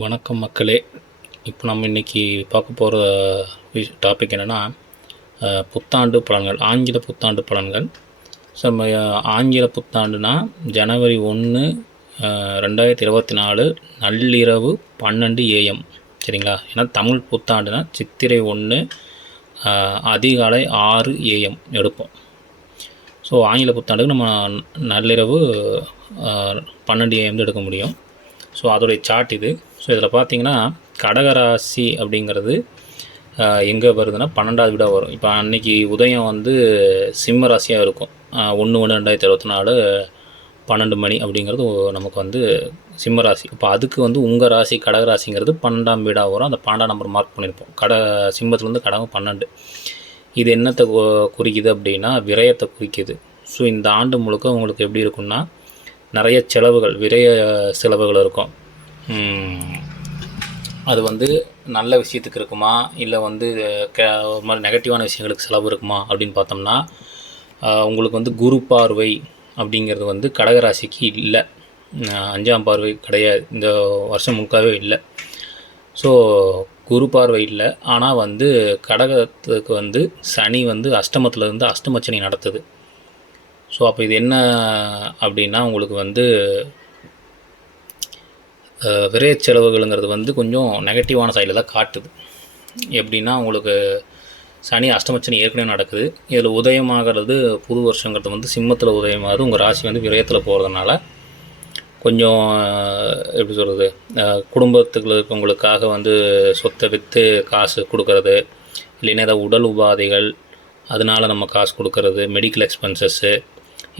வணக்கம் மக்களே. இப்போ நம்ம இன்றைக்கி பார்க்க போகிற டாபிக் என்னென்னா புத்தாண்டு பலன்கள், ஆங்கில புத்தாண்டு பலன்கள். ஸோ நம்ம ஆங்கில புத்தாண்டுனா ஜனவரி 1 2024 நள்ளிரவு 12 AM, சரிங்களா? ஏன்னா தமிழ் புத்தாண்டுனா சித்திரை 1 அதிகாலை 6 AM எடுப்போம். ஸோ ஆங்கில புத்தாண்டுக்கு நம்ம நள்ளிரவு 12 AM எடுக்க முடியும். ஸோ அதோடைய சார்ட் இது. ஸோ இதில் பார்த்தீங்கன்னா கடகராசி அப்படிங்கிறது எங்கே வருதுன்னா 12வது வீடாக வரும். இப்போ அன்றைக்கி உதயம் வந்து சிம்ம ராசியாக இருக்கும். 1/1/2024 12 மணி அப்படிங்கிறது நமக்கு வந்து சிம்ம ராசி. இப்போ அதுக்கு வந்து உங்கள் ராசி கடகராசிங்கிறது 12ஆம் வீடாக வரும். அந்த 12ஆம் நம்பர் மார்க் பண்ணியிருப்போம். சிம்மத்துலேருந்து கடகம் 12. இது என்னத்தை குறிக்குது அப்படின்னா விரயத்தை குறிக்குது. ஸோ இந்த ஆண்டு முழுக்க உங்களுக்கு எப்படி இருக்குன்னா நிறைய செலவுகள், விரய செலவுகள் இருக்கும். அது வந்து நல்ல விஷயத்துக்கு இருக்குமா, இல்லை வந்து ஒரு மாதிரி நெகட்டிவான விஷயங்களுக்கு செலவு இருக்குமா அப்படின்னு பார்த்தோம்னா, உங்களுக்கு வந்து குரு பார்வை அப்படிங்கிறது வந்து கடகராசிக்கு இல்லை. 5ஆம் பார்வை கிடையாது, இந்த வருஷம் முழுக்காவே இல்லை. ஸோ குரு பார்வை இல்லை. ஆனால் வந்து கடகத்துக்கு வந்து சனி வந்து அஷ்டமத்துலேருந்து அஷ்டமச்சனி நடத்துது. ஸோ அப்போ இது என்ன அப்படின்னா உங்களுக்கு வந்து விரைய செலவுகளுங்கிறது வந்து கொஞ்சம் நெகட்டிவான சைடில் தான் காட்டுது. எப்படின்னா உங்களுக்கு சனி அஷ்டமச்சனி ஏற்கனவே நடக்குது. இதில் உதயமாகிறது புது வருஷங்கிறது வந்து சிம்மத்தில் உதயமாகுது. உங்கள் ராசி வந்து விரயத்தில் போகிறதுனால கொஞ்சம் எப்படி சொல்கிறது, குடும்பத்துக்குள்ள இருக்கவங்களுக்காக வந்து சொத்தை விற்று காசு கொடுக்கறது, இல்லைன்னா ஏதாவது உடல் உபாதைகள் அதனால் நம்ம காசு கொடுக்கறது, மெடிக்கல் எக்ஸ்பென்சஸ்ஸு,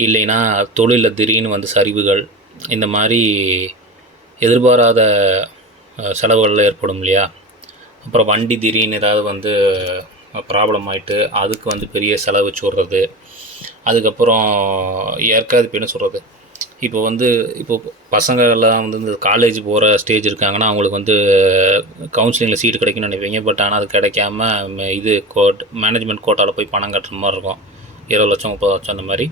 இல்லைன்னா தொழிலில் திடீர்னு வந்து சரிவுகள், இந்த மாதிரி எதிர்பாராத செலவுகளில் ஏற்படும் இல்லையா? அப்புறம் வண்டி திடீர்னு ஏதாவது வந்து ப்ராப்ளம் ஆகிட்டு அதுக்கு வந்து பெரிய செலவு வச்சு. அதுக்கப்புறம் யாருக்காவது இப்போ என்ன சொல்கிறது, இப்போ பசங்கள்லாம் வந்து இந்த காலேஜ் போகிற ஸ்டேஜ் இருக்காங்கன்னா அவங்களுக்கு வந்து கவுன்சிலிங்கில் சீட்டு கிடைக்குன்னு நினைப்பீங்க. பட் ஆனால் அது கிடைக்காம இது மேனேஜ்மெண்ட் கோட்டாவில் போய் பணம் கட்டுற மாதிரி இருக்கும். 20 லட்சம் 30 லட்சம் அந்த மாதிரி.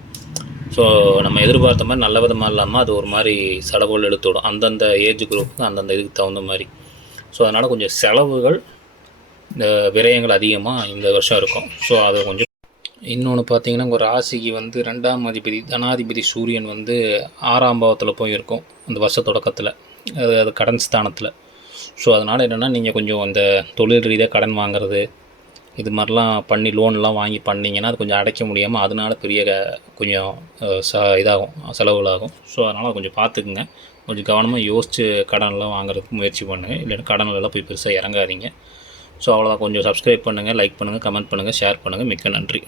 ஸோ நம்ம எதிர்பார்த்த மாதிரி நல்ல விதமாக இல்லாமல் அது ஒரு மாதிரி செலவுகள் எடுத்துவிடும், அந்தந்த ஏஜ் குரூப்புக்கு அந்தந்த இதுக்கு தகுந்த மாதிரி. ஸோ அதனால் கொஞ்சம் செலவுகள், இந்த விரயங்கள் அதிகமாக இந்த வருஷம் இருக்கும். ஸோ அதை கொஞ்சம். இன்னொன்று பார்த்தீங்கன்னா உங்கள் ராசிக்கு வந்து 2ஆம் அதிபதி தனாதிபதி சூரியன் வந்து 6ஆம் பாவத்தில் போய் இருக்கும் அந்த வருஷ தொடக்கத்தில், அது கடன் ஸ்தானத்தில். ஸோ அதனால் என்னென்னா நீங்கள் கொஞ்சம் அந்த தொழில் ரீதியாக கடன் வாங்குறது இது மாதிரிலாம் பண்ணி லோன்லாம் வாங்கி பண்ணிங்கன்னா அது கொஞ்சம் அடைக்க முடியாமல் அதனால பெரிய கொஞ்சம் இதாகும், செலவுகளாகும். ஸோ அதனால் கொஞ்சம் பார்த்துக்குங்க. கொஞ்சம் கவனமாக யோசித்து கடன்லாம் வாங்குறதுக்கு முயற்சி பண்ணுங்கள். இல்லைன்னா கடன்லாம் போய் பெருசாக இறங்காதீங்க. ஸோ அவ்வளோதான். கொஞ்சம் சப்ஸ்கிரைப் பண்ணுங்கள், லைக் பண்ணுங்கள், கமெண்ட் பண்ணுங்கள், ஷேர் பண்ணுங்கள். மிக்க நன்றி.